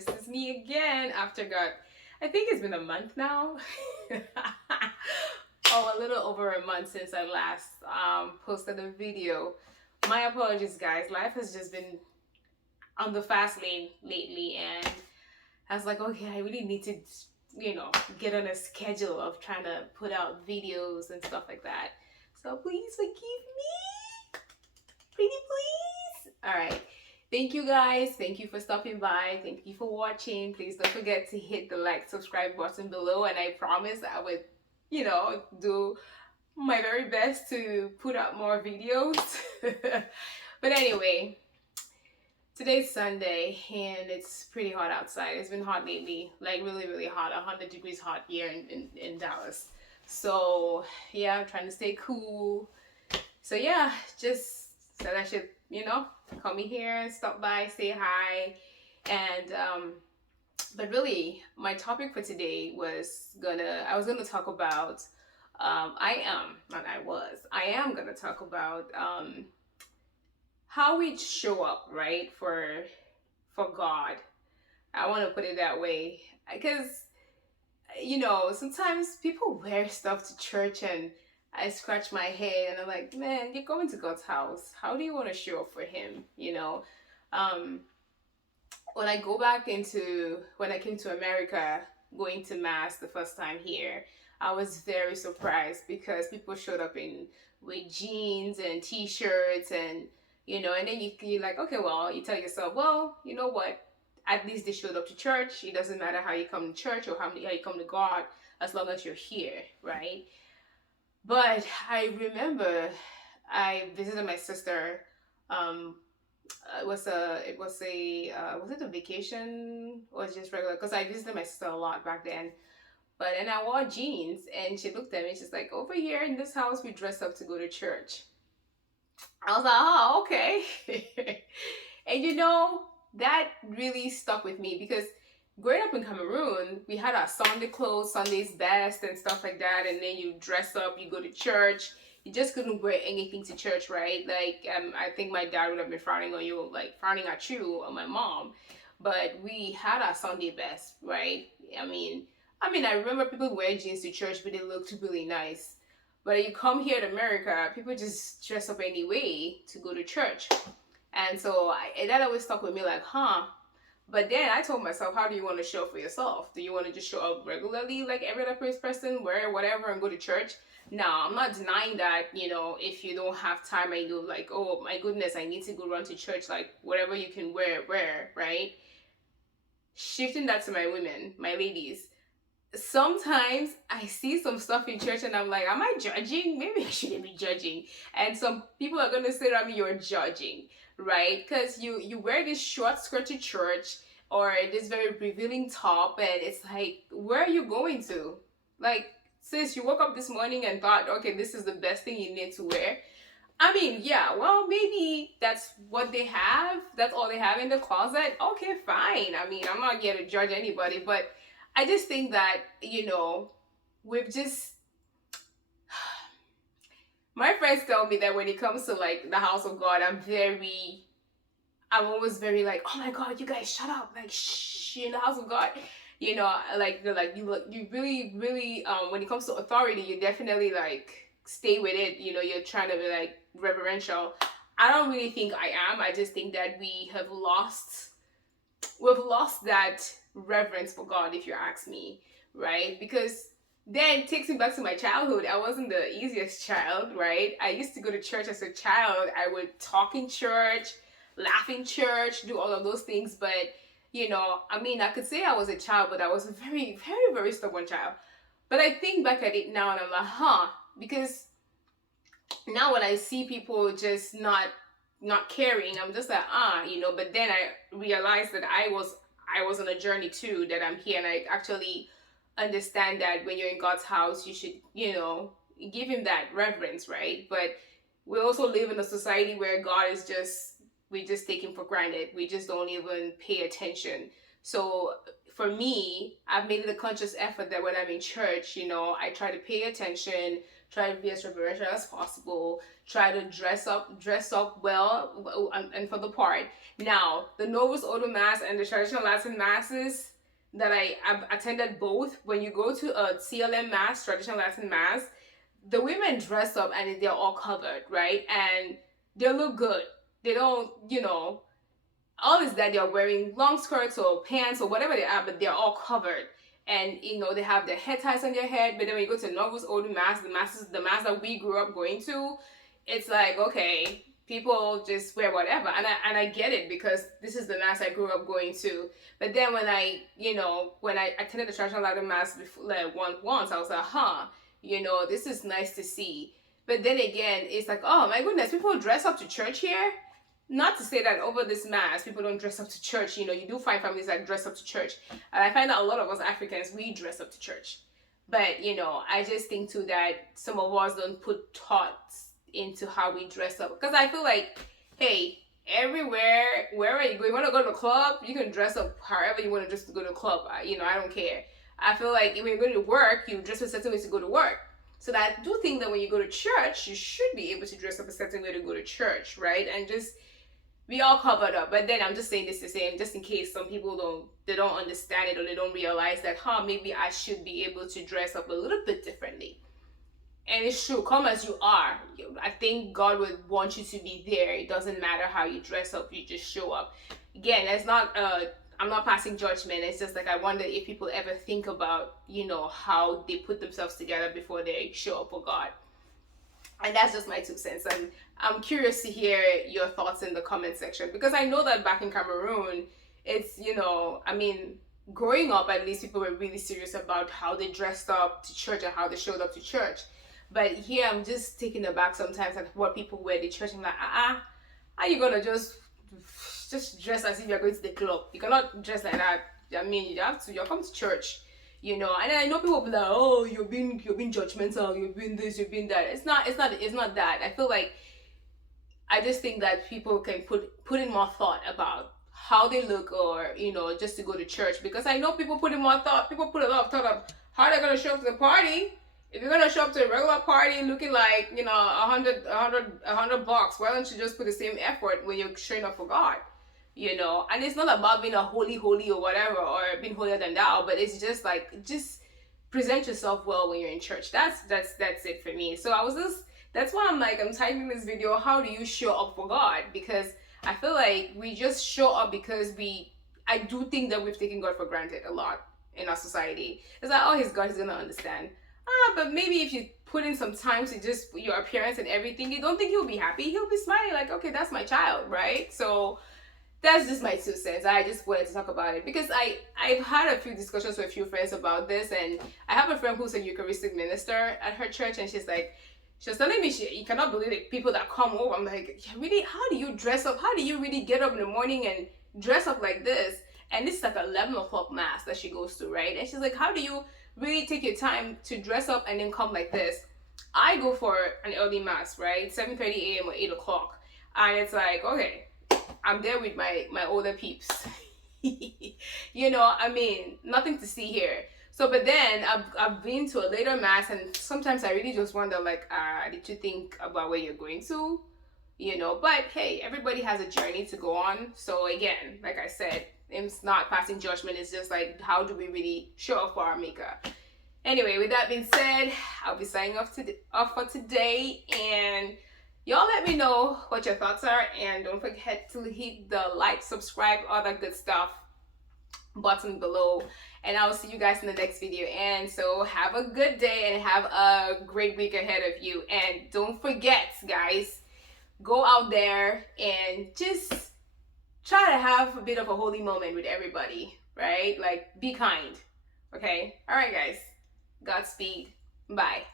This is me again after God. I think it's been a month now. Oh, a little over a month since I last posted a video. My apologies, guys. Life has just been on the fast lane lately, and I was like, okay, I really need to, get on a schedule of trying to put out videos and stuff like that. So please forgive me, pretty please. All right. Thank you guys. Thank you for stopping by. Thank you for watching. Please don't forget to hit the like, subscribe button below. And I promise I would, do my very best to put out more videos. But anyway, today's Sunday and it's pretty hot outside. It's been hot lately, like really, really hot, 100 degrees hot here in Dallas. So yeah, I'm trying to stay cool. So yeah, just said I should, come in here, stop by, say hi. And but really my topic for today I was gonna talk about I am gonna talk about how we show up, right, for God. I want to put it that way because sometimes people wear stuff to church and I scratch my head and I'm like, man, you're going to God's house. How do you want to show up for Him? Um, when I go back into when I came to America, going to mass the first time here, I was very surprised because people showed up in with jeans and t-shirts and and then you're like, okay, well, you tell yourself, well, you know what? At least they showed up to church. It doesn't matter how you come to church or how you come to God, as long as you're here, right? But I remember I visited my sister. Um, was it a vacation or just regular? Because I visited my sister a lot back then. But and I wore jeans, and she looked at me. She's like, "Over here in this house, we dress up to go to church." I was like, "Oh, okay." And that really stuck with me because growing up in Cameroon, we had our Sunday clothes, Sunday's best, and stuff like that. And then you dress up, you go to church. You just couldn't wear anything to church, right? Like, I think my dad would have been frowning on you, like frowning at you or my mom. But we had our Sunday best, right? I mean, I remember people wear jeans to church, but they looked really nice. But you come here to America, people just dress up anyway to go to church. And so that always stuck with me, like, huh? But then I told myself, how do you want to show up for yourself? Do you want to just show up regularly like every other person, wear whatever and go to church? No, I'm not denying that, if you don't have time and you're like, oh my goodness, I need to go run to church, like whatever you can wear, right? Shifting that to my women, my ladies. Sometimes I see some stuff in church and I'm like, am I judging? Maybe I shouldn't be judging. And some people are gonna say to me, you're judging, right? Because you wear this short skirt to church or this very revealing top, and it's like, where are you going to? Like, sis, you woke up this morning and thought, okay, this is the best thing you need to wear. Yeah, well, maybe that's what they have. That's all they have in the closet. Okay, fine. I'm not here to judge anybody, but I just think that, we've just. My friends tell me that when it comes to like the house of God, I'm always very like, oh my God, you guys shut up. Like, shh, in the house of God. Like, they're like, you really, really, when it comes to authority, you definitely like stay with it. You're trying to be like reverential. I don't really think I am. I just think that we've lost that reverence for God, if you ask me, right? Because then it takes me back to my childhood. I wasn't the easiest child, right? I used to go to church as a child. I would talk in church, laugh in church, do all of those things. But, I could say I was a child, but I was a very, very, very stubborn child. But I think back at it now and I'm like, huh, because now when I see people just not caring, I'm just like, but then I realized that I was on a journey too, that I'm here and I actually understand that when you're in God's house, you should, give him that reverence, right? But we also live in a society where God is we just take him for granted. We just don't even pay attention. So for me, I've made it a conscious effort that when I'm in church, I try to pay attention, try to be as reverential as possible, try to dress up well and for the part. Now, the Novus Ordo Mass and the traditional Latin Masses that I've attended both, when you go to a CLM Mass, traditional Latin Mass, the women dress up and they're all covered, right? And they look good. They don't, all is that they're wearing long skirts or pants or whatever they are, but they're all covered. And they have their head ties on their head. But then when you go to Novus Ordo Mass, the mass that we grew up going to, it's like, okay, people just wear whatever, and I get it, because this is the mass I grew up going to. But then when I attended the traditional Latin Mass before, like once, I was like, this is nice to see. But then again, it's like, oh my goodness, people dress up to church here. Not to say that over this mass people don't dress up to church. You do find families that dress up to church, and I find that a lot of us Africans, we dress up to church. But I just think too that some of us don't put thoughts into how we dress up, because I feel like, hey, everywhere, wherever you go, you want to go to the club, you can dress up however you want to dress to go to the club. I don't care. I feel like when you're going to work, you dress a certain way to go to work. So that I do think that when you go to church, you should be able to dress up a certain way to go to church, right? And just be all covered up. But then I'm just saying this to say, just in case some people don't understand it, or they don't realize that, maybe I should be able to dress up a little bit differently. And it's true, come as you are. I think God would want you to be there. It doesn't matter how you dress up, you just show up. Again, I'm not passing judgment. It's just like, I wonder if people ever think about, how they put themselves together before they show up for God. And that's just my 2 cents. And I'm curious to hear your thoughts in the comment section, because I know that back in Cameroon, it's, growing up, at least, people were really serious about how they dressed up to church and how they showed up to church. But here, I'm just taken aback sometimes at what people wear to church. I'm like, how you gonna just dress as if you're going to the club? You cannot dress like that. I mean, you have to. You come to church, And I know people will be like, oh, you're being judgmental. You're being this. You're being that. It's not that. I feel like, I just think that people can put in more thought about how they look, or just to go to church, because I know people put in more thought. People put a lot of thought of how they're gonna show up to the party. If you're gonna show up to a regular party looking like, $100, why don't you just put the same effort when you're showing up for God? And it's not about being a holy or whatever, or being holier than thou, but it's just like, just present yourself well when you're in church. That's it for me. So that's why I'm titling this video, how do you show up for God? Because I feel like we just show up because I do think that we've taken God for granted a lot in our society. It's like, oh, he's God, he's gonna understand. But maybe if you put in some time to just your appearance and everything, you don't think he'll be happy? He'll be smiling like, okay, that's my child, right? So that's just my 2 cents. I just wanted to talk about it because I've had a few discussions with a few friends about this, and I have a friend who's a Eucharistic minister at her church, and she was telling me you cannot believe it, people that come over. I'm like, yeah, really? How do you dress up? How do you really get up in the morning and dress up like this? And this is like 11 o'clock mass that she goes to, right? And she's like, how do you really take your time to dress up and then come like this? I go for an early mass, right? 7:30 a.m. or 8 o'clock. And it's like, okay, I'm there with my older peeps. Nothing to see here. So, but then I've been to a later mass, and sometimes I really just wonder, like, did you think about where you're going to? But hey, everybody has a journey to go on. So again, like I said, it's not passing judgment. It's just like, how do we really show up for our Maker? Anyway, with that being said, I'll be signing off for today, and y'all let me know what your thoughts are, and don't forget to hit the like, subscribe, all that good stuff button below, and I'll see you guys in the next video. And so have a good day and have a great week ahead of you. And don't forget, guys, go out there and just try to have a bit of a holy moment with everybody, right? Like, be kind. Okay? All right, guys. Godspeed. Bye.